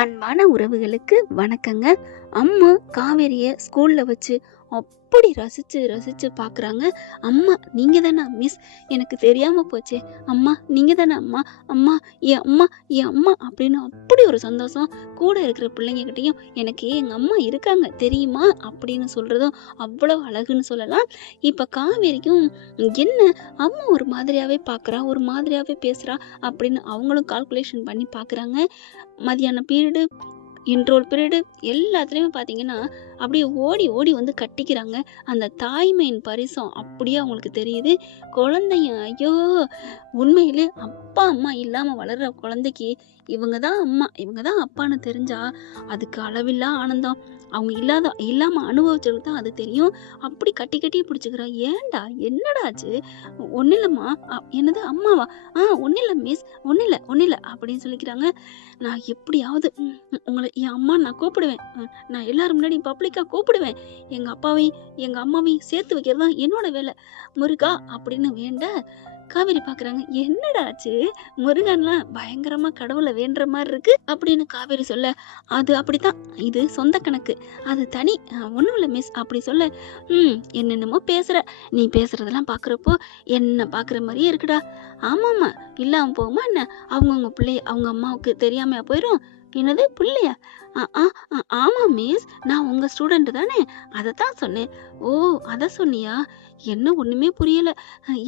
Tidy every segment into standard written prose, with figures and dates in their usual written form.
அன்பான உறவுகளுக்கு வணக்கங்க. அம்மா காவேரிய ஸ்கூல்ல வச்சு அப்படி ரசிச்சு ரசிச்சு பாக்குறாங்க. அம்மா நீங்க தானே மிஸ், எனக்கு தெரியாம போச்சே, அம்மா நீங்க தானே அம்மா, அம்மா என் அம்மா என் அம்மா அப்படின்னு அப்படி ஒரு சந்தோஷம். கூட இருக்கிற பிள்ளைங்க கிட்டையும் எனக்கு எங்க அம்மா இருக்காங்க தெரியுமா அப்படின்னு சொல்றதும் அவ்வளவு அழகுன்னு சொல்லலாம். இப்ப காவேரிக்கும் என்ன அம்மா ஒரு மாதிரியாவே பாக்குறா, ஒரு மாதிரியாவே பேசுறா அப்படின்னு அவங்களும் கால்குலேஷன் பண்ணி பாக்குறாங்க. மதியான பீரியடு, இன்ட்ரோல் பீரியடு எல்லாத்துலேயுமே பார்த்தீங்கன்னா அப்படியே ஓடி ஓடி வந்து கட்டிக்கிறாங்க. அந்த தாய்மையின் பரிசம் அப்படியே அவங்களுக்கு தெரியுது. குழந்தைங்க ஐயோ, உண்மையிலே அப்பா அம்மா இல்லாமல் வளர்கிற குழந்தைக்கு இவங்க தான் அம்மா இவங்க தான் அப்பான்னு தெரிஞ்சா அதுக்கு அளவில்லா ஆனந்தம். அவங்க இல்லாமல் அனுபவிச்சவங்களுக்கு தான் அது தெரியும். அப்படி கட்டி கட்டி பிடிச்சிக்கிறா. ஏன்டா என்னடா ஆச்சு? ஒன்றும் இல்லைம்மா. என்னது அம்மாவா? ஒன்றும் இல்லை மிஸ், ஒன்றும் இல்லை அப்படின்னு சொல்லிக்கிறாங்க. நான் எப்படியாவது உங்களை என் அம்மா நான் கூப்பிடுவேன். நான் எல்லாரும் முன்னாடி பப்ளிக்காக கூப்பிடுவேன். எங்கள் அப்பாவையும் எங்கள் அம்மாவையும் சேர்த்து வைக்கிறது தான் என்னோட வேலை. முருகா அப்படின்னு வேண்ட காவேரி பாக்குறாங்க. என்னடா ஆச்சு? முருகன்லாம் பயங்கரமா கடவுளை வேண்டுற மாதிரி இருக்கு அப்படின்னு காவேரி சொல்ல, அது அப்படித்தான், இது சொந்த கணக்கு, அது தனி, ஒன்றும் இல்லை மிஸ் அப்படி சொல்ல, என்னென்னமோ பேசுற, நீ பேசுறதெல்லாம் பாக்குறப்போ என்ன பாக்குற மாதிரியே இருக்குடா. ஆமாம்மா, இல்லாம போகுமா என்ன? அவங்கவுங்க பிள்ளைய அவங்க அம்மாவுக்கு தெரியாமையா போயிடும்? என்னது பிள்ளையா? ஆமா மிஸ், நான் உங்க ஸ்டூடெண்ட் தானே, அதைத்தான் சொன்னேன். ஓ, அதை சொன்னியா? என்ன ஒண்ணுமே புரியல.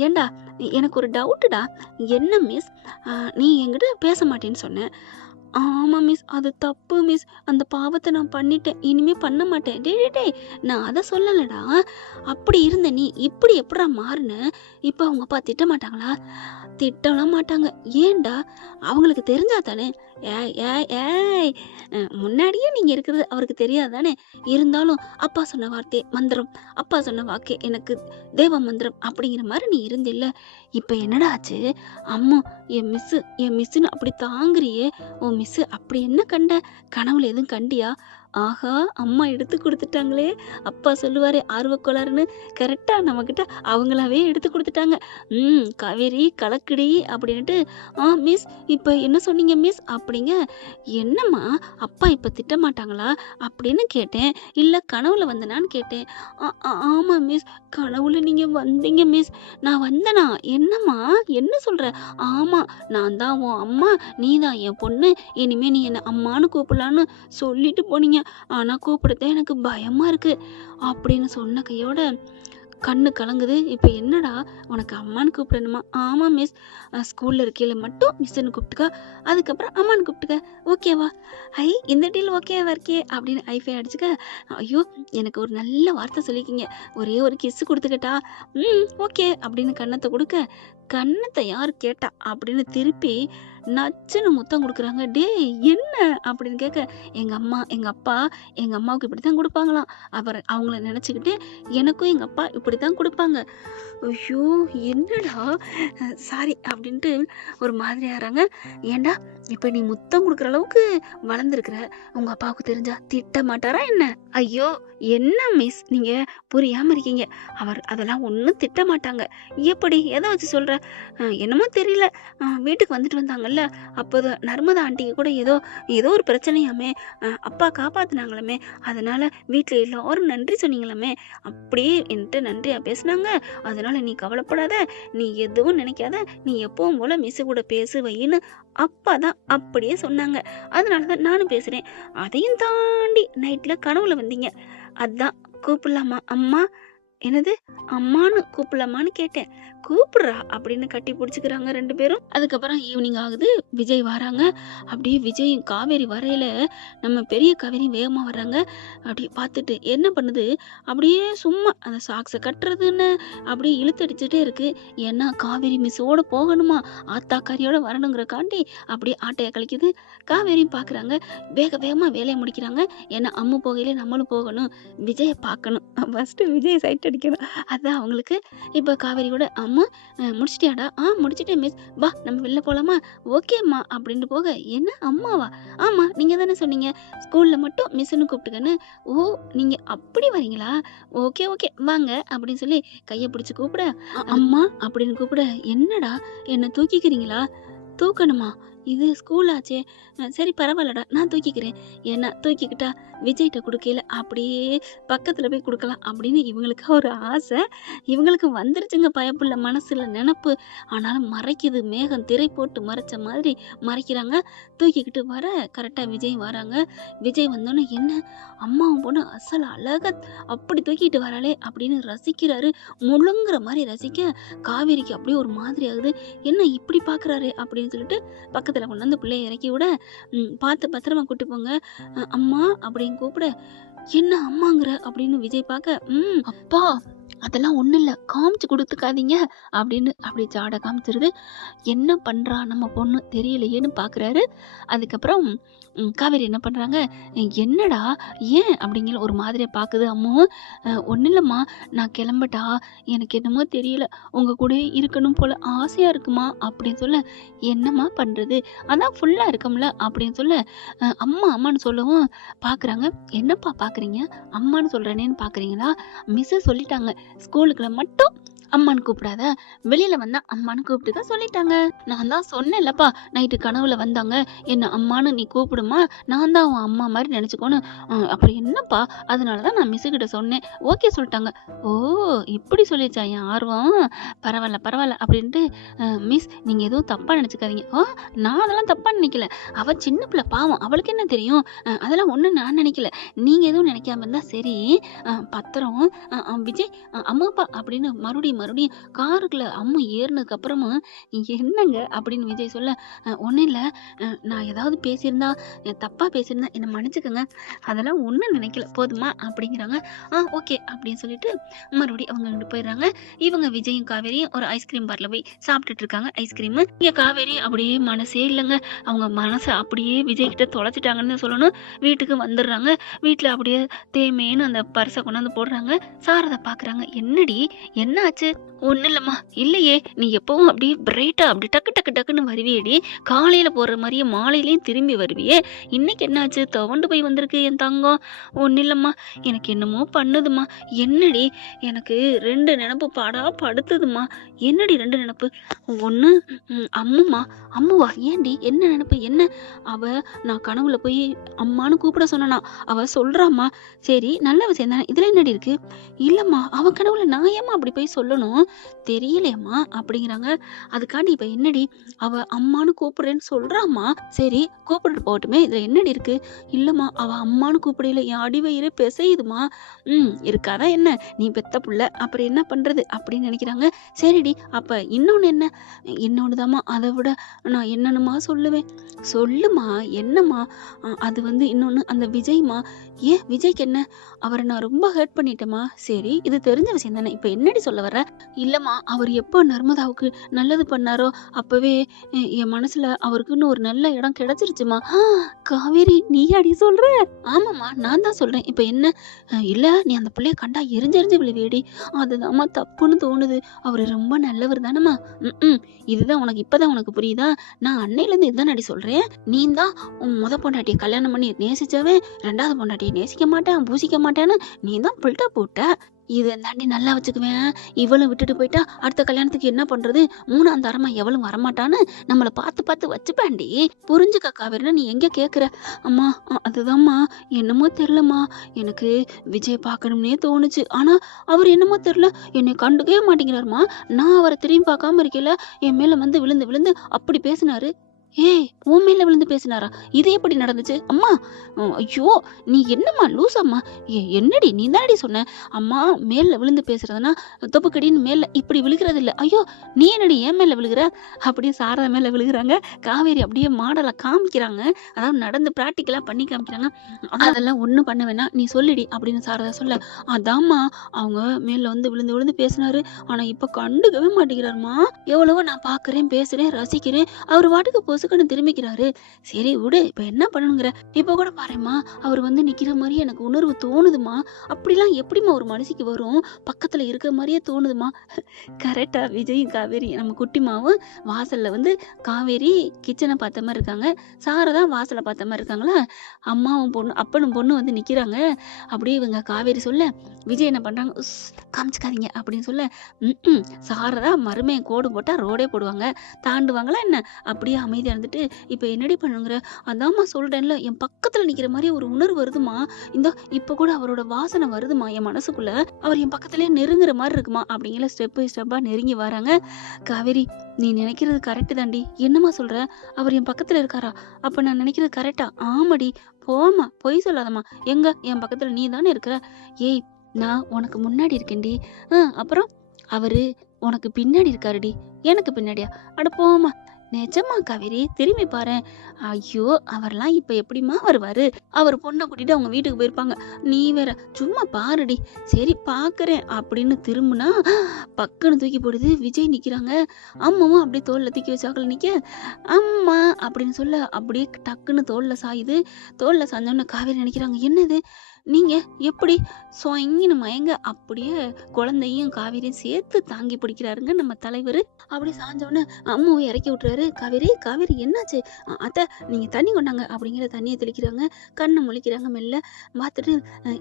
ஏண்டா எனக்கு ஒரு டவுட்டுடா. என்ன மிஸ், நீ என்கிட்ட பேச மாட்டேன்னு சொன்ன. ஆமா மிஸ், அது தப்பு மிஸ், அந்த பாவத்தை நான் பண்ணிட்டேன், இனிமே பண்ண மாட்டேன். டே நான் அதை சொல்லலடா. அப்படி இருந்த நீ இப்படி எப்படா மாறுன? இப்போ அவங்க அப்பா திட்ட மாட்டாங்களா? திட்டலாம் மாட்டாங்க. ஏன்டா? அவங்களுக்கு தெரிஞ்சா தானே. ஏய் ஏய் ஏய், முன்னாடியே நீங்க இருக்கிறது அவருக்கு தெரியாதானே? இருந்தாலும் அப்பா சொன்ன வார்த்தை மந்திரம், அப்பா சொன்ன வாக்கே எனக்கு தேவ மந்திரம் அப்படிங்கிற மாதிரி நீ இருந்தில்ல. இப்ப என்னடா ஆச்சு? அம்மா என் மிஸ்ஸுன்னு அப்படி தாங்குறியே. உன் மிஸ்ஸு அப்படி என்ன கண்ட? கனவுல எதுவும் கண்டியா? ஆஹா, அம்மா எடுத்து கொடுத்துட்டாங்களே. அப்பா சொல்லுவாரு ஆர்வக்கோளாறுன்னு, கரெக்டா நம்ம கிட்ட அவங்களாவே எடுத்து கொடுத்துட்டாங்க. காவேரி கலக்குடி அப்படின்ட்டு. மிஸ், இப்ப என்ன சொன்னீங்க மிஸ் அப்படிங்க. என்னம்மா, அப்பா இப்ப திட்ட மாட்டாங்களா அப்படின்னு கேட்டேன். இல்ல கனவுல வந்தனான்னு கேட்டேன். ஆமா மிஸ், கனவுல நீங்க வந்தீங்க மிஸ். நான் வந்தனா? என்னம்மா என்ன சொல்ற? ஆமா, நான் தான் உன் அம்மா, நீ தான் என் பொண்ணு, இனிமே நீ என்ன அம்மான்னு கூப்பிடலான்னு சொல்லிட்டு போனீங்க. ஆனா கூப்பிடுறத எனக்கு பயமா இருக்கு அப்படின்னு சொன்ன கையோட கண்ணு கலங்குது. இப்போ என்னடா உனக்கு அம்மான்னு கூப்பிடணுமா? ஆமா மிஸ், ஸ்கூல்ல இருக்கையில மட்டும் மிஸ்ன்னு கூப்பிட்டுக்க, அதுக்கப்புறம் அம்மான்னு கூப்பிட்டுக்க, ஓகேவா? இந்த டீல் ஓகேவா இருக்கே அப்படின்னு ஐஃபை அடிச்சுக்க. ஐயோ, எனக்கு ஒரு நல்ல வார்த்தை சொல்லிக்கிங்க, ஒரே ஒரு கிஸ் கொடுத்துக்கிட்டா? ஓகே அப்படின்னு கன்னத்தை கொடுக்க, கன்னத்தை யார் கேட்டா அப்படின்னு திருப்பி நச்சுன்னு முத்தம் கொடுக்குறாங்க. டேய் என்ன அப்படின்னு கேட்க, எங்க அப்பா எங்க அம்மாவுக்கு இப்படித்தான் கொடுப்பாங்களாம். அப்புறம் அவங்கள நினைச்சுக்கிட்டு எனக்கும் எங்க அப்பா இப்படித்தான் கொடுப்பாங்க. ஐயோ என்னடா, சாரி அப்படின்ட்டு ஒரு மாதிரி ஆறாங்க. ஏண்டா இப்ப நீ முத்தம் கொடுக்குற அளவுக்கு வளர்ந்துருக்குற, உங்க அப்பாவுக்கு தெரிஞ்சா திட்ட மாட்டாரா என்ன? ஐயோ என்ன மிஸ் நீங்க புரியாம இருக்கீங்க. அவர் அதெல்லாம் ஒன்றும் திட்ட மாட்டாங்க. எப்படி, எதை வச்சு சொல்ற? என்னமோ தெரியல, வீட்டுக்கு வந்துட்டு வந்தாங்கல்ல, அப்போது நர்மதா ஆண்டிக்கு கூட ஏதோ ஒரு பிரச்சனையாமே, அப்பா காப்பாத்தினாங்களாமே, அதனால வீட்டில் எல்லாரும் நன்றி சொன்னீங்களாமே, அப்படியே என்கிட்ட நன்றியா பேசுனாங்க. அதனால நீ கவலைப்படாத, நீ எதுவும் நினைக்காத, நீ எப்பவும் போல மிஸ் கூட பேசு வைன்னு அப்பா தான் அப்படியே சொன்னாங்க. அதனாலதான் நானும் பேசுறேன். அதையும் தாண்டி நைட்ல கனவுல வந்தீங்க, அதான் கூப்பிடலாமா அம்மா? என்னது அம்மான்னு கூப்பிடலாமான்னு கேட்டேன். கூப்பிடுறா அப்படின்னு கட்டி பிடிச்சிக்கிறாங்க ரெண்டு பேரும். அதுக்கப்புறம் ஈவினிங் ஆகுது, விஜய் வராங்க. அப்படியே விஜயும் காவேரி வரையில நம்ம பெரிய காவேரி வேகமாக வர்றாங்க. அப்படியே பார்த்துட்டு என்ன பண்ணுது, அப்படியே சும்மா அந்த சாக்ஸை கட்டுறதுன்னு அப்படியே இழுத்தடிச்சுட்டே இருக்கு. ஏன்னா காவேரி மிஸ்ஸோட போகணுமா, ஆத்தாக்காரியோட வரணுங்கிறக்காண்டி அப்படியே ஆட்டையை கழிக்குது. காவேரியும் பார்க்குறாங்க, வேகமாக வேலையை முடிக்கிறாங்க. ஏன்னா அம்மு போகையில நம்மளும் போகணும், விஜயை பார்க்கணும், ஃபஸ்ட்டு விஜய் சைட் அடிக்கணும், அதுதான் அவங்களுக்கு. இப்போ காவேரி கூட அம்மா முடிச்சிட்டியாடா? முடிச்சிட்டேன் மிஸ், வா நம்ம வெளில போகலாமா? ஓகேம்மா அப்படின்ட்டு போக, என்ன அம்மாவா? ஆமாம், நீங்கள் தானே சொன்னீங்க ஸ்கூலில் மட்டும் மிஸ்ஸுன்னு கூப்பிட்டுக்கன்னு. ஓ, நீங்கள் அப்படி வரீங்களா? ஓகே வாங்க அப்படின்னு சொல்லி கையை பிடிச்சி கூப்பிட, அம்மா அப்படின்னு கூப்பிட, என்னடா என்னை தூக்கிக்கிறீங்களா? தூக்கணுமா? இது ஸ்கூல் ஆச்சே. சரி பரவாயில்லடா நான் தூக்கிக்கிறேன். ஏன்னா தூக்கிக்கிட்டா விஜய்ட்ட குடுக்கையில அப்படியே பக்கத்துல போய் குடுக்கலாம் அப்படின்னு இவங்களுக்கு ஒரு ஆசை. இவங்களுக்கு வந்துருச்சுங்க பயப்புள்ள மனசுல நெனப்பு. ஆனாலும் மறைக்குது. மேகம் திரை போட்டு மறைச்ச மாதிரி மறைக்கிறாங்க. தூக்கிக்கிட்டு வர கரெக்ட்டா விஜய் வராங்க. விஜய் வந்தோனே, "என்ன அம்மாவும் பொண்ணும் அசல் அழகா அப்படி தூக்கிட்டு வராளே!" அப்படின்னு ரசிக்கிறாரு. முழுங்குற மாரி ரசிக்க, காவேரிக்கு அப்படியே ஒரு மாதிரி ஆகுது. "என்ன இப்படி பார்க்குறாரே!" அப்படின்னு சொல்லிட்டு பக்கத்துல கொண்டு வந்து பிள்ளைய இறக்கி விட, "பார்த்து பத்திரமா கூட்டி போங்க. அம்மா" அப்படின்னு கூப்பிட, "என்ன அம்மாங்கிற?" அப்படின்னு விஜய் பார்க்க, அப்பா அதெல்லாம் ஒண்ணும் இல்ல. காமிச்சு குடுத்துக்காதீங்க" அப்படின்னு அப்படி ஜாட காமிச்சிருது. என்ன பண்றா நம்ம பொண்ணு தெரியலையேன்னு பார்க்குறாரு. அதுக்கப்புறம் காவேரி என்ன பண்றாங்க, "என்னடா? ஏன்?" அப்படிங்கிற ஒரு மாதிரியா பார்க்குது அம்மும். ஒண்ணும் இல்லம்மா, நான் கிளம்பட்டா? எனக்கு என்னமோ தெரியல. உங்க கூடயே இருக்கணும் போல ஆசையா இருக்குமா" அப்படின்னு சொல்ல, "என்னம்மா பண்றது? அதான் ஃபுல்லா இருக்கம்ல" அப்படின்னு சொல்ல, அம்மா அம்மான்னு சொல்லவும் பார்க்குறாங்க. "என்னப்பா பார்க்குறீங்க? அம்மான்னு சொல்றேனேன்னு பார்க்குறீங்களா? மிஸ்ஸு சொல்லிட்டாங்க. ஸ்கூலுக்குள்ள மட்டும் அம்மான்னு கூப்பிடாத. வெளியில வந்தா அம்மான்னு கூப்பிட்டுக்க சொல்லிட்டாங்க. நான் தான் சொன்னேன்லப்பா, நைட்டு கனவுல வந்தாங்க. என்ன அம்மான்னு நீ கூப்பிடுமா, நான் தான் உன் அம்மா மாரி நெனச்சுக்கோன்னு. அப்புறம் என்னப்பா, அதனால தான் நான் மிஸ்ஸு கிட்ட சொன்னேன். ஓகே சொல்ட்டாங்க." "ஓ! இப்படி சொல்லிருச்சா என் ஆர்வம்? பரவால்ல, பரவால்ல" அப்படின்ட்டு, மிஸ் நீங்க எதுவும் தப்பா நெனச்சுக்காதீங்க." நான் அதெல்லாம் தப்பா நினைக்கல. அவ சின்ன பிள்ளை பாவம். அவளுக்கு என்ன தெரியும்? அதெல்லாம் ஒண்ணும் நான் நினைக்கல. நீங்க எதுவும் நினைக்காம இருந்தா சரி. பத்திரம் விஜய் அம்மாப்பா" அப்படின்னு மறுபடியும் மறுபடியும் காருக்குள்ள அம்மு ஏறுனதுக்கு அப்புறமும், "என்னங்க?" அப்படின்னு விஜய் சொல்ல, "ஒண்ணும் இல்ல. நான் ஏதாவது பேசியிருந்தா, தப்பா பேசியிருந்தா என்ன மன்னிச்சுக்கங்க. அதெல்லாம் ஒண்ணும் நினைக்கல. போதுமா?" அப்படிங்கிறாங்க. ஓகே" அப்படின்னு சொல்லிட்டு மறுபடியும் அவங்க அங்கிட்டு போயிடுறாங்க. இவங்க விஜயும் காவேரியும் ஒரு ஐஸ்கிரீம் பார்ல போய் சாப்பிட்டுட்டு இருக்காங்க ஐஸ்கிரீம். இங்க காவேரி அப்படியே மனசே இல்லைங்க. அவங்க மனச அப்படியே விஜய் கிட்ட தொலைச்சிட்டாங்கன்னு தான் சொல்லணும். வீட்டுக்கு வந்துடுறாங்க. வீட்ல அப்படியே தேமேன்னு அந்த பர்ஸ கொண்டாந்து போடுறாங்க. சாரதா பார்க்குறாங்க. "என்னடி? என்ன ஆச்சு?" "ஒண்ணும் இல்லம்மா." "இல்லையே, நீ எப்பவும் அப்படியே பிரைட்டா அப்படி டக்கு டக்கு டக்குன்னு வருவியேடி. காலையில போற மாரியே மாலையிலயும் திரும்பி வருவியே. இன்னைக்கு என்னாச்சு? துவண்டு போய் வந்திருக்கு என் தங்கம்." "ஒண்ணும் இல்லம்மா, எனக்கு என்னமோ பண்ணுதும்மா." "என்னடி?" "எனக்கு 2 நெனப்பு பாடா படுத்துதும்மா." "என்னடி 2 நெனப்பு?" "ஒண்ணு அம்மும்மா." "அம்முவா? ஏன்டி? என்ன நெனப்பு? என்ன?" "அவ நான் கனவுல போய் அம்மான்னு கூப்பிட சொன்னனாம். அவ சொல்றாம்மா." "சரி, நல்ல விஷயம் தானே. இதுல என்னடி இருக்கு?" "இல்லம்மா, அவ கனவுல நான் ஏம்மா அப்படி போய் சொல்லணும்?" "தெரியலையேம்மா" அப்படிங்கிறாங்க. "அதுக்காண்டி இப்ப என்னடி?" "அவ அம்மான்னு கூப்பிடுறேன்னு சொல்றாம்மா." "சரி, கூப்பிட்டுட்டு போகட்டுமே. இதுல என்னடி இருக்கு?" "இல்லம்மா, அவ அம்மான்னு கூப்பிடையில என் அடிவயிறே பிசையுதும்மா." இருக்காதா என்ன? நீ பெத்த புள்ள. அப்புறம் என்ன பண்றது?" அப்படின்னு நினைக்கிறாங்க. "சரிடி, அப்ப இன்னொன்னு என்ன?" "இன்னொன்னுதாம்மா, அத விட நான் என்னன்னுமா சொல்லுவேன்." "சொல்லுமா, என்னம்மா?" அது வந்து இன்னொன்னு அந்த விஜய்மா." "ஏன் விஜய்க்கு என்ன? அவர நான் ரொம்ப ஹர்ட் பண்ணிட்டேம்மா." "சரி, இது தெரிஞ்ச விஷயம் தானே. இப்ப என்னடி சொல்ல வர்ற?" "இல்லம்மா, அவர் எப்போ நர்மதாவுக்கு நல்லது பண்ணாரோ, அப்பவே என் மனசுல அவருக்குன்னு ஒரு நல்ல இடம் கிடைச்சிருச்சுமா." "காவேரி நீயாடி சொல்ற?" "ஆமாம்மா, நான் தான் சொல்றேன். இப்ப என்ன?" "இல்ல, நீ அந்த புள்ளைய கண்டா எரிஞ்சு எரிஞ்சு விழுவியேடி. அதுதாம்மா தப்புன்னு தோணுது. அவரு ரொம்ப நல்லவர் தானம்மா." "ம்ம். இதுதான் உனக்கு இப்பதான் உனக்கு புரியுதா? நான் அன்னையிலேருந்து இதுதானடி சொல்றேன். நீந்தான் உன் பொண்டாட்டிய கல்யாணம் பண்ணி நேசிச்சவன், 2வது பொண்டாட்டிய நேசிக்க மாட்டேன், பூசிக்க மாட்டேன்னு நீதான் பில்டப் போட்ட. இத தாண்டி நல்லா வச்சுக்குவேன். இவளும் விட்டுட்டு போயிட்டா, அடுத்த கல்யாணத்துக்கு என்ன பண்றது? 3ஆம் தரமா எவளும் வரமாட்டான்னு நம்மள பார்த்து பார்த்து வச்சுப்பேன்டி. புரிஞ்சுக்க காவேரின்னா நீ எங்க கேட்குற?" "அம்மா, அதுதாம்மா, என்னமோ தெரியலம்மா. எனக்கு விஜய பார்க்கணும்னே தோணுச்சு. ஆனா, அவரு என்னமோ தெரியல, என்னைய கண்டுக்கவே மாட்டேங்கிறாரும்மா. நான் அவர திரும்பி பார்க்காம இருக்கையில, என் மேல வந்து விழுந்து விழுந்து அப்படி பேசினாரு." "ஏய்! உன் மேல விழுந்து பேசினாரா? இது எப்படி நடந்துச்சு? அம்மா!" ஐயோ! நீ என்னம்மா லூசாம்மா? என்னடி நீ தானடி சொன்ன, அம்மா மேல விழுந்து பேசுறதுன்னா, தொப்புக்கடின்னு மேல இப்படி விழுகிறது இல்ல. ஐயோ! நீ என்னடி என் மேல விழுகுற? அப்படியே சாரதா மேல விழுகுறாங்க. காவேரி அப்படியே மாடலா காமிக்கிறாங்க. அதாவது நடந்து பிராக்டிகலா பண்ணி காமிக்கிறாங்க. "அதெல்லாம் ஒண்ணும் பண்ண வேணாம். நீ சொல்லுடி" அப்படின்னு சாரதா சொல்ல, "அதாம்மா, அவங்க மேல வந்து விழுந்து விழுந்து பேசினாரு. ஆனா இப்ப கண்டுக்கவே மாட்டேங்கிறாரும்மா. எவ்வளவோ நான் பார்க்குறேன், பேசுறேன், ரசிக்கிறேன். அவரு பாட்டுக்கு பொசுக்குன்னு திரும்பிக்கிறாரு. சரி விடு, இப்ப என்ன பண்ணணுங்கிற? இப்ப கூட பாரேம்மா, அவரு வந்து நிக்கிற மாரி எனக்கு உணர்வு தோணுதும்மா. அப்படிலாம் எப்படிம்மா ஒரு மனுஷிக்கு வரும்? பக்கத்துல இருக்க மாரியே தோணுதும்மா." கரெக்ட்டா விஜயும் காவேரி நம்ம குட்டிமாவும் வாசல்ல வந்து காவேரி கிச்சன பார்த்த மாரி இருக்காங்க. சாரதா வாசல பார்த்த மாரி இருக்காங்களா? அம்மாவும் பொண்ணு அப்பனும் பொண்ணும் வந்து நிக்கிறாங்க. அப்படியே இவங்க காவேரி சொல்ல, விஜய் என்ன பண்றாங்க, "உஸ் காமிச்சுக்காதீங்க" அப்படின்னு சொல்ல, சாரதா மருமகன் கோடு போட்டா ரோடே போடுவாங்க. தாண்டுவாங்களா என்ன? அப்படியே அமைதியா அமைதியா இருந்துட்டு, இப்ப என்னடி பண்ணுங்கிற? அதாம்மா சொல்றேன்ல, என் பக்கத்துல நிக்கிற மாதிரி ஒரு உணர்வு வருதுமா. இப்ப கூட அவரோட வாசனை வருதுமா என் மனசுக்குள்ள. அவர் என் பக்கத்திலேயே நெருங்குற மாதிரி இருக்குமா அப்படிங்கிற ஸ்டெப் பை ஸ்டெப்பா நெருங்கி வராங்க. காவேரி, நீ நினைக்கிறது கரெக்ட் தாண்டி. என்னம்மா சொல்ற? அவர் என் பக்கத்துல இருக்காரா? அப்ப நான் நினைக்கிறது கரெக்டா? ஆமாடி. போம்மா, பொய் சொல்லாதம்மா. எங்க என் பக்கத்துல நீ தானே இருக்கிற? ஏய், நான் உனக்கு முன்னாடி இருக்கேன்டி. அப்புறம் அவரு உனக்கு பின்னாடி இருக்காருடி. எனக்கு பின்னாடியா? அட போம்மா. நிஜமா காவேரி, திரும்பி பாரேன். ஐயோ, அவர்லாம் இப்ப எப்படிம்மா வருவாரு? அவர் பொண்ணை கூட்டிட்டு அவங்க வீட்டுக்கு போயிருப்பாங்க. நீ வேற சும்மா பாருடி. சரி பாக்குறேன் அப்படின்னு திரும்புனா பக்குன்னு தூக்கி போடுது. விஜய் நிக்கிறாங்க. அம்மாவும் அப்படியே தோல்ல தூக்கி வச்சாக்கள் நிக்க. அம்மா அப்படின்னு சொல்ல அப்படியே டக்குன்னு தோல்ல சாயுது. தோல்ல சாஞ்சோன்னு காவேரி நினைக்கிறாங்க, என்னது நீங்க எப்படி சொயின்னு மயங்க அப்படியே குழந்தையும் காவேரியும் சேர்த்து தாங்கி பிடிக்கிறாருங்க நம்ம தலைவர். அப்படி சாஞ்சோன்னு அம்மாவை இறக்கி விட்டுறாரு. காவேரி, காவேரி என்னாச்சு? அத்தை, நீங்க தண்ணி கொண்டாங்க அப்படிங்கிற தண்ணியை தெளிக்கிறாங்க. கண்ணை முழிக்கிறாங்க. மெல்ல பார்த்துட்டு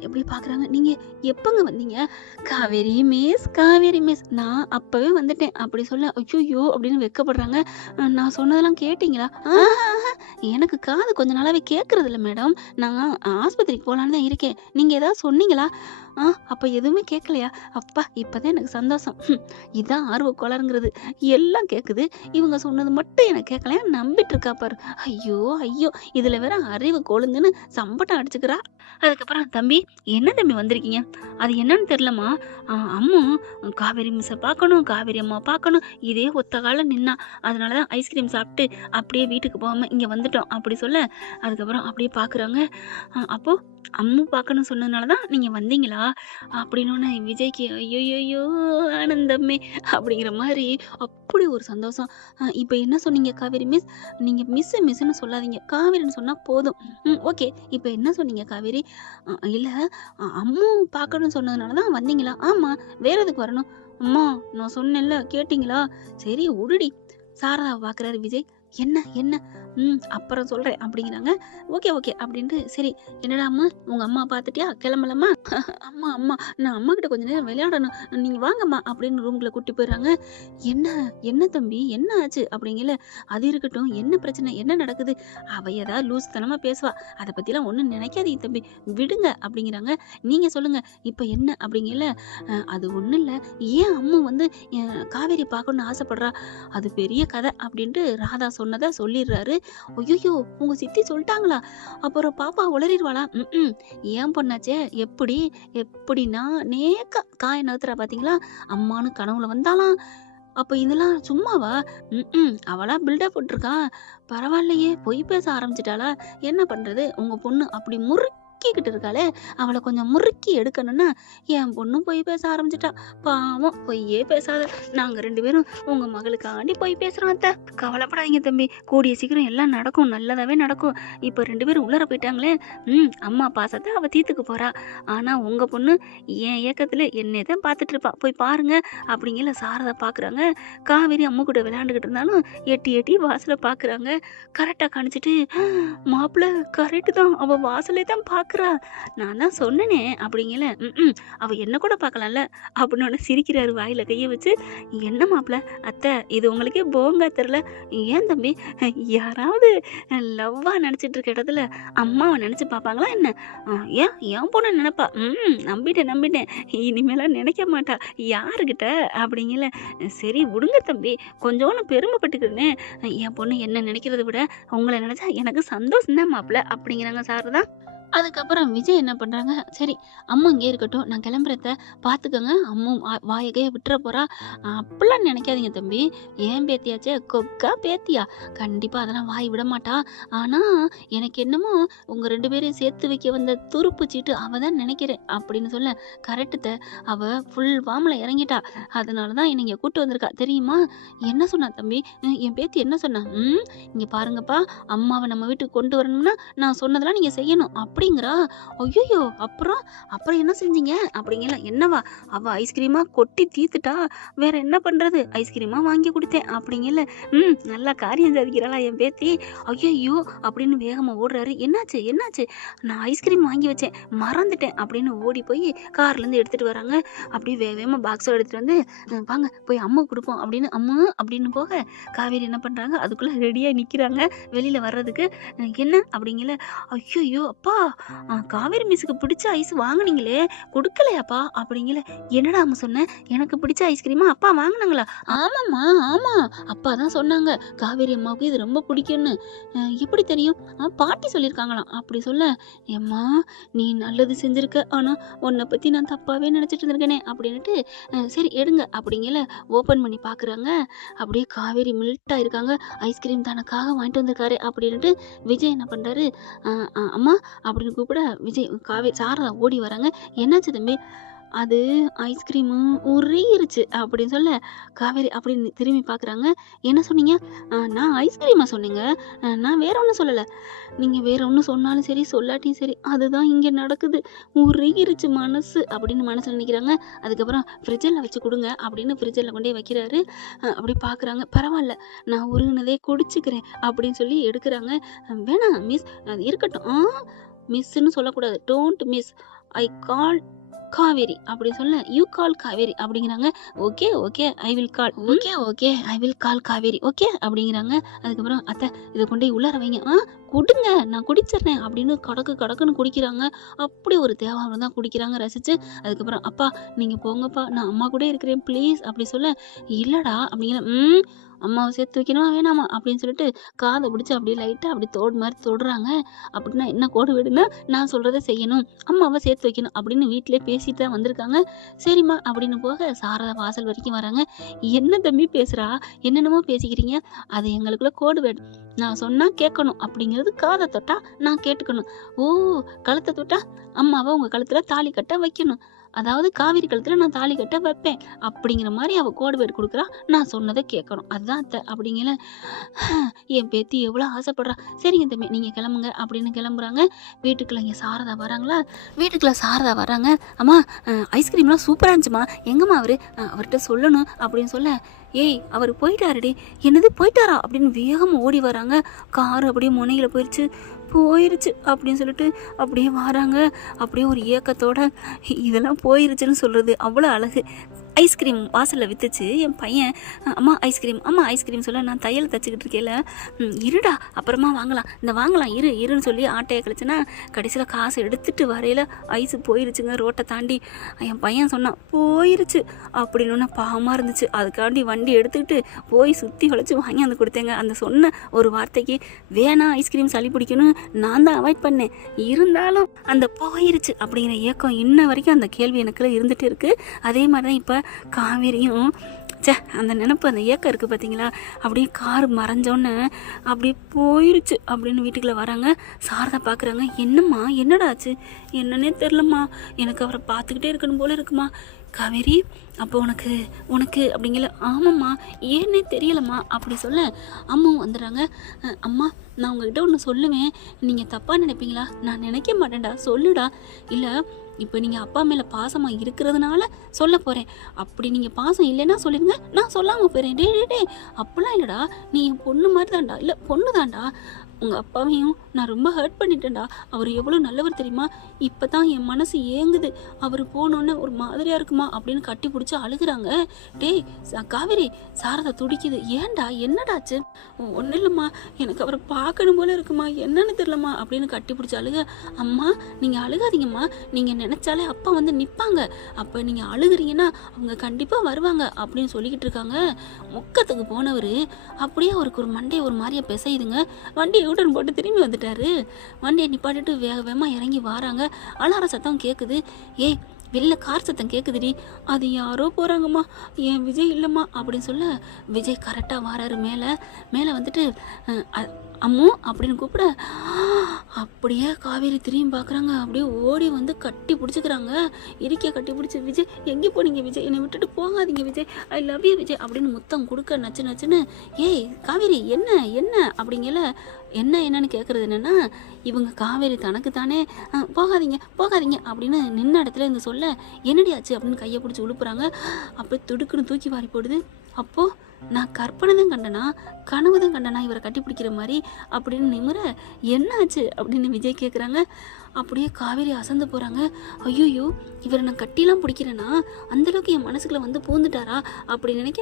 எப்படி பாக்குறாங்க. நீங்க எப்பங்க வந்தீங்க? காவேரி மிஸ், காவேரி மிஸ், நான் அப்பவே வந்துட்டேன் அப்படி சொல்ல, ஐயோ அப்படின்னு வெக்கப்படுறாங்க. நான் சொன்னதெல்லாம் கேட்டீங்களா? எனக்கு காது கொஞ்ச நாளாவே கேட்கறது இல்லை மேடம். நான் ஆஸ்பத்திரிக்கு போலான்னு தான் இருக்கேன். நீங்க ஏதாவது சொன்னீங்களா? அப்ப எதுவுமே கேட்கலையா? அப்பா, இப்பதான் எனக்கு சந்தோஷம். இதான் ஆர்வ கோளாறுங்கிறது. எல்லாம் கேக்குது, இவங்க சொன்னது மட்டும் எனக்கு கேட்கலையா? நம்பிட்டு இருக்கா பாரு. ஐயோ ஐயோ, இதுல வேற அறிவு கோளுங்கன்னு சம்பட்டம் அடிச்சுக்கிறா. அதுக்கப்புறம், தம்பி என்ன தம்பி வந்திருக்கீங்க? அது என்னன்னு தெரியலம்மா. அம்மா காவேரி மிஸ்ஸை பார்க்கணும், காவேரி அம்மா பார்க்கணும், இதே ஒத்த கால நின்னா. அதனாலதான் ஐஸ்கிரீம் சாப்பிட்டு அப்படியே வீட்டுக்கு போகாம இங்க வந்துட்டோம் அப்படி சொல்ல, அதுக்கப்புறம் அப்படியே பாக்குறாங்க. அப்போ அம்மு பார்க்கணும் சொன்னதுனாலதான் நீங்க வந்தீங்களா அப்படின்னு விஜய்க்கு ஐயோ ஆனந்தமே அப்படிங்கிற மாதிரி அப்படி ஒரு சந்தோஷம். இப்ப என்ன சொன்னீங்க காவேரி மிஸ்? நீங்க மிஸ்ன்னு சொல்லாதீங்க, காவேரின்னு சொன்னா போதும். ஓகே, இப்ப என்ன சொன்னீங்க காவேரி? இல்ல, அம்மு பார்க்கணும்னு சொன்னதுனாலதான் வந்தீங்களா? ஆமா, வேற எதுக்கு வரணும்? அம்மா, நான் சொன்னேன்ல, கேட்டீங்களா? சரி விடுடி. சாரதாவை பாக்குறாரு விஜய். என்ன என்ன? அப்புறம் சொல்றேன் அப்படிங்கிறாங்க. ஓகே ஓகே அப்படின்ட்டு, சரி என்னடா அம்மா, உங்க அம்மா பார்த்துட்டியா? கிளம்பலாமா? அம்மா அம்மா, நான் அம்மா கிட்ட கொஞ்ச நேரம் விளையாடணும், நீங்க வாங்கம்மா அப்படின்னு ரூம்குள்ள கூட்டி போயிடுறாங்க. என்ன என்ன தம்பி, என்ன ஆச்சு அப்படிங்கல. அது இருக்கட்டும், என்ன பிரச்சனை, என்ன நடக்குது? அவ ஏதாவது லூஸ் தனமா பேசுவா, அதை பத்திலாம் ஒண்ணும் நினைக்காதீங்க தம்பி, விடுங்க அப்படிங்கிறாங்க. நீங்க சொல்லுங்க இப்ப என்ன அப்படிங்கல. அது ஒண்ணும் இல்ல, ஏன் அம்மா காவேரி பார்க்கணும்னு ஆசைப்படுறா, அது பெரிய கதை அப்படின்ட்டு ராதா சொன்னதை சொல்லிடுறாரு. ஐயோ, உங்க சித்தி சொல்லிட்டாங்களா? அப்புறம் பாப்பா உளறிடுவாளா? ஏன் பொண்ணாச்சே, எப்படின்னா நேக்கா காய நகர்த்துறா பாத்தீங்களா? அம்மானு கனவுல வந்தாலாம். அப்ப இதெல்லாம் சும்மாவா? அவளா பில்டப் போட்டிருக்கா. பரவாயில்லையே, பொய் பேச ஆரம்பிச்சிட்டாளா? என்ன பண்றது, உங்க பொண்ணு அப்படி முறுக்கிக்கிட்டு இருக்காளே, அவளை கொஞ்சம் முறுக்கி எடுக்கணும்னா என் பொண்ணும் பொய் பேச ஆரம்பிச்சிட்டா. பாவம், பொய்யே பேசாத, நாங்க 2 பேரும் உங்க மகளுக்காண்டி பொய் பேசுறோம் அத்தை. கவலைப்படாதீங்க தம்பி, கூடிய சீக்கிரம் எல்லாம் நடக்கும், நல்லதாவே நடக்கும். இப்ப 2 பேரும் உள்ளர போயிட்டாங்களே. அம்மா பாசத்தை அவ தீத்துக்கு போறா. ஆனா உங்க பொண்ணு என் இயக்கத்துல என்னை தான் பார்த்துட்டு இருப்பா, போய் பாருங்க அப்படிங்கிற சாரதா பாக்குறாங்க. காவேரி அம்மா கூட விளையாண்டுகிட்டு இருந்தாலும் எட்டி எட்டி வாசலை பாக்குறாங்க. கரெக்டா கணிச்சிட்டு, மாப்பிள்ள கரெக்ட் தான், அவ வாசலே தான் பாக்குறா, நான் தான் சொன்னனே அப்படிங்கல. அவ என்ன கூட பார்க்கலாம்ல அப்படின்னு சிரிக்கிறாரு வாயில கைய வச்சு. என்ன மாப்பிள்ள, அத்தை இது உங்களுக்கே போங்கா தெரியல? ஏன் தம்பி, யாராவது லவ்வா நினைச்சிட்டு இருக்க இடத்துல அம்மாவை நினைச்சு பார்ப்பாங்களா என்ன? ஏன் என் பொண்ணு நினைப்பா. நம்பிட்டேன், இனிமேலாம் நினைக்க மாட்டா யாருக்கிட்ட அப்படிங்கல. சரி விடுங்க தம்பி, கொஞ்சோன்னு பெருமைப்பட்டுக்கிறேனே, என் பொண்ணு என்ன நினைக்கிறத விட உங்களை நினைச்சா எனக்கு சந்தோஷம் தான் மாப்பிள்ள அப்படிங்கிறாங்க சாரதா. அதுக்கப்புறம் விஜய் என்ன பண்றாங்க, சரி அம்மா இங்கே இருக்கட்டும், நான் கிளம்புறத பார்த்துக்கோங்க, அம்மும் வாயகைய விட்டுற போறா. அப்படிலாம் நினைக்காதீங்க தம்பி, ஏன் பேத்தியாச்சே, கொக்கா பேத்தியா, கண்டிப்பா அதெல்லாம் வாய் விட மாட்டா. ஆனா எனக்கு என்னமோ உங்க 2 பேரையும் சேர்த்து வைக்க வந்த துருப்பு சீட்டு அவ தான் நினைக்கிறேன் அப்படின்னு சொல்ல. கரெக்டுத்த, அவ ஃபுல் வாமல இறங்கிட்டா, அதனாலதான் என்னை இங்க கூட்டு வந்திருக்கா தெரியுமா? என்ன சொன்னா தம்பி, என் பேத்தி என்ன சொன்னா? இங்க பாருங்கப்பா, அம்மாவை நம்ம வீட்டுக்கு கொண்டு வரணும்னா நான் சொன்னதெல்லாம் நீங்க செய்யணும் அப்படி அப்படிங்கிறா. ஐயோ, அப்புறம் அப்புறம் என்ன செஞ்சீங்க அப்படிங்கல. என்னவா, அவ ஐஸ்கிரீமா கொட்டி தீத்துட்டா, வேற என்ன பண்றது, ஐஸ்கிரீமா வாங்கி கொடுத்தேன் அப்படிங்கல. நல்லா காரியம் சாதிக்கிறாளா என் பேத்தி. ஐயோ அப்படின்னு வேகமா ஓடுறாரு. என்னாச்சு என்னாச்சு, நான் ஐஸ்கிரீம் வாங்கி வச்சேன் மறந்துட்டேன் அப்படின்னு ஓடி போய் கார்ல இருந்து எடுத்துட்டு வராங்க. அப்படியே வேகமா பாக்ஸோட எடுத்துட்டு வந்து வாங்க போய் அம்மா கொடுப்போம் அப்படின்னு அம்மா அப்படின்னு போக காவேரி என்ன பண்றாங்க, அதுக்குள்ள ரெடியா நிக்கிறாங்க வெளியில வர்றதுக்கு. என்ன அப்படிங்கல. ஐயோ அப்பா, காவேரி மிஸ்ஸுக்கு பிடிச்ச ஐஸ் வாங்குனீங்களே கொடுக்கலையாப்பா அப்படிங்கல. என்னடா அம்மா சொன்னேன், எனக்கு பிடிச்ச ஐஸ்கிரீமா அப்பா வாங்கினாங்களா? ஆமாம்மா ஆமா, அப்பா தான் சொன்னாங்க காவேரி அம்மாவுக்கு இது ரொம்ப பிடிக்கும்னு. எப்படி தெரியும்? பாட்டி சொல்லியிருக்காங்களாம் அப்படி சொல்ல. ஏம்மா நீ நல்லது செஞ்சிருக்க, ஆனா உன்னை பத்தி நான் தப்பாவே நினைச்சிட்டு இருந்திருக்கேனே அப்படின்னுட்டு சரி எடுங்க அப்படிங்கல. ஓப்பன் பண்ணி பாக்குறாங்க. அப்படியே காவேரி மில்ட்டா இருக்காங்க. ஐஸ்கிரீம் தனக்காக வாங்கிட்டு வந்திருக்காரு அப்படின்னுட்டு விஜய் என்ன பண்றாரு, அம்மா அப்படின்னு கூப்பிட விஜய் காவேரி சாரதா ஓடி வராங்க. என்னாச்சு தம்பி? அது ஐஸ்கிரீமு உருகிருச்சு அப்படின்னு சொல்ல காவேரி அப்படின்னு திரும்பி பார்க்குறாங்க. என்ன சொன்னீங்க? நான் ஐஸ்கிரீமா சொன்னீங்க, நான் வேற ஒன்றும் சொல்லலை. நீங்கள் வேற ஒன்றும் சொன்னாலும் சரி சொல்லாட்டியும் சரி அதுதான் இங்கே நடக்குது, உருகிருச்சு மனசு அப்படின்னு மனசில் நினைக்கிறாங்க. அதுக்கப்புறம் ஃப்ரிட்ஜில் வச்சு கொடுங்க அப்படின்னு ஃப்ரிட்ஜில் கொண்டே வைக்கிறாரு. அப்படி பார்க்குறாங்க. பரவாயில்ல நான் உருகினதே குடிச்சுக்கிறேன் அப்படின்னு சொல்லி எடுக்கிறாங்க. வேணாம் மிஸ், அது இருக்கட்டும், மிஸ்ன்னு சொல்லக்கூடாது, டோன்ட் மிஸ், ஐ கால் காவேரி அப்படி சொல்ல. யூ கால் காவேரி அப்படிங்கிறாங்க. Okay okay I will call, okay I will call Kaveri, okay அப்படிங்கிறாங்க. அதுக்கப்புறம் அத்தை இதை கொண்டு போய் உள்ளார வைங்க. குடுங்க நான் குடிச்சிடுறேன் அப்படின்னு கடக்குன்னு குடிக்கிறாங்க. அப்படி ஒரு தேவாரம் தான் குடிக்கிறாங்க ரசிச்சு. அதுக்கப்புறம் அப்பா நீங்க போங்கப்பா, நான் அம்மா கூட இருக்கிறேன் ப்ளீஸ் அப்படி சொல்ல. இல்லடா அப்படிங்கிற. அம்மாவை சேர்த்து வைக்கணுமா வேணாமா அப்படின்னு சொல்லிட்டு காதை பிடிச்சி அப்படியே லைட்டாக அப்படி தோடு மாதிரி தொடுறாங்க. அப்படின்னா என்ன கோடு விடுனா, நான் சொல்கிறத செய்யணும், அம்மாவை சேர்த்து வைக்கணும் அப்படின்னு வீட்டிலே பேசிட்டு தான் வந்திருக்காங்க. சரிம்மா அப்படின்னு போக சாரதா வாசல் வரைக்கும் வராங்க. என்ன தம்பி பேசுகிறா, என்னென்னமோ பேசிக்கிறீங்க, அது எங்களுக்குள்ள கோடு வேடு, நான் சொன்னால் கேட்கணும் அப்படிங்கிறது, காதை தொட்டா நான் கேட்டுக்கணும், ஓ கழுத்தை தொட்டா அம்மாவை உங்கள் கழுத்தில் தாலி கட்ட வைக்கணும், அதாவது காவேரி கழுத்துல நான் தாலி கட்ட வைப்பேன் அப்படிங்கிற மாதிரி அவ கோடு வேடு கொடுக்குறா, நான் சொன்னதை கேட்கணும், அதுதான் அத்தை அப்படிங்கல. என் பேத்தி எவ்வளோ ஆசைப்படுறா. சரிங்க தம்பி நீங்க கிளம்புங்க அப்படின்னு கிளம்புறாங்க. வீட்டுக்குள்ள இங்கே சாரதா வராங்களா, வீட்டுக்குள்ள சாரதா வராங்க. அம்மா ஐஸ்கிரீம்லாம் சூப்பராக இருந்துச்சுமா, எங்கம்மா அவர்கிட்ட சொல்லணும் அப்படின்னு சொல்ல. ஏய் அவர் போயிட்டாருடி. என்னது போயிட்டாரா அப்படின்னு வேகமாக ஓடி வராங்க. கார் அப்படியே முனையில் போயிருச்சு அப்படின்னு சொல்லிட்டு அப்படியே வராங்க. அப்படியே ஒரு ஏக்கத்தோட இதெல்லாம் போயிருச்சுன்னு சொல்கிறது அவ்வளோ அழகு. ஐஸ்கிரீம் வாசலில் விற்றுச்சு என் பையன். அம்மா ஐஸ்கிரீம் சொல்ல, நான் தையல் தைச்சிக்கிட்டு இருக்கேல, இருடா அப்புறமா வாங்கலாம், இந்த வாங்கலாம் இருன்னு சொல்லி ஆட்டையை கழிச்சுன்னா கடைசியில் காசு எடுத்துகிட்டு வரையில் ஐஸு போயிருச்சுங்க ரோட்டை தாண்டி. என் பையன் சொன்னான் போயிருச்சு அப்படின்னு, பாவமாக இருந்துச்சு. அதுக்காண்டி வண்டி எடுத்துக்கிட்டு போய் சுற்றி வளைச்சி வாங்கி வந்து கொடுத்தேங்க. அந்த சொன்ன ஒரு வார்த்தைக்கு வேணாம் ஐஸ்கிரீம் சளி பிடிக்கணும் நான் தான் அவாய்ட் பண்ணேன், இருந்தாலும் அந்த போயிருச்சு அப்படிங்கிற ஏக்கம் இன்ன வரைக்கும் அந்த கேள்வி எனக்குள்ள இருந்துகிட்டு இருக்குது. அதே மாதிரி தான் இப்போ காவேரியும் அந்த நினப்பு அந்த ஏக்கம் இருக்குது பார்த்தீங்களா, அப்படியே கார் மறைஞ்சோன்னே அப்படியே போயிருச்சு அப்படின்னு வீட்டுக்குள்ளே வராங்க. சாரதா பார்க்குறாங்க. என்னம்மா என்னடாச்சு, என்னன்னே தெரிலம்மா, எனக்கு அவரை பார்த்துக்கிட்டே இருக்கணும் போல இருக்குமா. காவேரி அப்போ உனக்கு அப்படிங்கல. ஆமாம்மா ஏன்னே தெரியலம்மா அப்படி சொல்ல அம்மாவும் வந்துடுறாங்க. அம்மா நான் உங்ககிட்ட ஒன்று சொல்லுவேன், நீங்கள் தப்பாக நினைப்பீங்களா? நான் நினைக்க மாட்டேன்டா, சொல்லுடா. இல்லை இப்போ நீங்கள் அப்பா மேலே பாசமாக இருக்கிறதுனால சொல்ல போகிறேன், அப்படி நீங்கள் பாசம் இல்லைன்னா சொல்லிடுங்க, நான் சொல்லாமல் போயிடுறேன். டே அப்படிலாம் இல்லைடா, நீ என் பொண்ணு மாதிரி தான்டா, இல்லை பொண்ணு தான்டா, உங்கள் அப்பாவையும் நான் ரொம்ப ஹர்ட் பண்ணிட்டேன்டா, அவர் எவ்வளோ நல்லவர் தெரியுமா, இப்போ தான் என் மனசு ஏங்குது, அவர் போனோன்னே ஒரு மாதிரியாக இருக்குமா அப்படின்னு கட்டி பிடிச்சி அழுகுறாங்க. டேய் காவேரி, சாரதா துடிக்குது. ஏன்டா என்னடாச்சு? ஒன்றும் இல்லைம்மா, எனக்கு அவரை பார்க்கணும் போல இருக்குமா, என்னன்னு தெரியலம்மா அப்படின்னு கட்டி பிடிச்சி அழுக. அம்மா நீங்கள் அழுகாதீங்கம்மா, நீங்கள் நினச்சாலே அப்பா வந்து நிற்பாங்க, அப்போ நீங்கள் அழுகுறீங்கன்னா அவங்க கண்டிப்பாக வருவாங்க அப்படின்னு சொல்லிக்கிட்டு இருக்காங்க. முக்கத்துக்கு போனவர் அப்படியே அவருக்கு ஒரு மண்டையை ஒரு மாதிரியா பிசையுதுங்க. வண்டியை யூட்டன் போட்டு திரும்பி வந்துட்டாரு. வண்டியை நிப்பாட்டிட்டு வேகமாக இறங்கி வராங்க. அலார சத்தம் கேட்குது. ஏய் வெளில கார் சத்தம் கேட்குதுடி, அது யாரோ போகிறாங்கம்மா, என் விஜய் இல்லைம்மா அப்படின்னு சொல்ல விஜய் கரெக்டாக வராரு. மேலே வந்துட்டு அம்மு அப்படின்னு கூப்பிட அப்படியே காவேரி திரும்பி பார்க்குறாங்க. அப்படியே ஓடி வந்து கட்டி பிடிச்சிக்கிறாங்க. இறுக்கிய கட்டி பிடிச்சி, விஜய் எங்கே போனீங்க விஜய், என்னை விட்டுட்டு போகாதீங்க Vijay, I love you Vijay அப்படின்னு முத்தம் கொடுக்க நச்சு நச்சுன்னு. ஏய் காவேரி என்ன என்ன அப்படிங்கல. என்னன்னு கேட்குறது என்னென்னா, இவங்க காவேரி தனக்கு தானே போகாதீங்க போகாதீங்க அப்படின்னு நின்ன இடத்துல இருந்து சொல்ல, என்னடி ஆச்சு அப்படின்னு கையை பிடிச்சி உழுப்புறாங்க. அப்படியே துடுக்குன்னு தூக்கி வாரி போடுது. அப்போது நான் கற்பனை தான் கண்டனா கனவு தான் கண்டனா இவரை கட்டி பிடிக்கிற மாதிரி அப்படின்னு நிமிர, என்ன ஆச்சு அப்படின்னு விஜய் கேட்குறாங்க. அப்படியே காவேரி அசந்து போகிறாங்க. ஐயோயோ இவரை நான் கட்டிலாம் பிடிக்கிறேன்னா அந்தளவுக்கு என் மனசுக்குள்ளே வந்து பூந்துட்டாரா அப்படின்னு நினைக்க,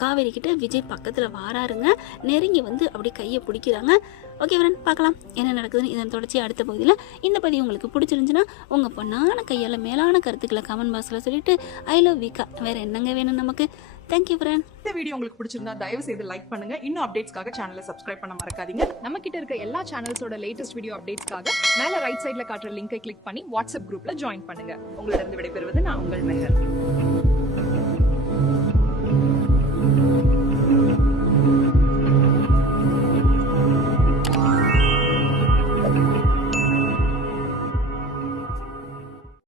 காவேரி கிட்ட விஜய் பக்கத்தில் வாராருங்க. நெருங்கி வந்து அப்படியே கையை பிடிக்கிறாங்க. ஓகே ஃப்ரெண்ட், பார்க்கலாம் என்ன நடக்குதுன்னு. இதன் தொடர்ச்சி அடுத்த பகுதியில். இந்த பதிவு உங்களுக்கு பிடிச்சிருந்துச்சுன்னா உங்கள் பொண்ணான கையால் மேலான கருத்துக்களை கமெண்ட் பாக்ஸில் சொல்லிவிட்டு ஐ லவ் விகா வேறு என்னங்க வேணும் நமக்கு. Thank you friend. இந்த வீடியோ உங்களுக்கு பிடிச்சிருந்தா தயவு செய்து லைக் பண்ணுங்க. இன்னும் அப்டேட்ஸ்க்காக சேனலை சப்ஸ்கிரைப் பண்ண மறக்காதீங்க. நம்ம கிட்ட இருக்க எல்லா சேனல்ஸோட லேட்டஸ்ட் வீடியோ அப்டேட்ஸ்க்காக மேல ரைட் சைடுல காட்டுற லிங்கை கிளிக் பண்ணி வாட்ஸ்அப் குரூப்ல ஜாயின் பண்ணுங்க. உங்களிடம் விடைபெறுவது நான் உங்கள் மெஹர்.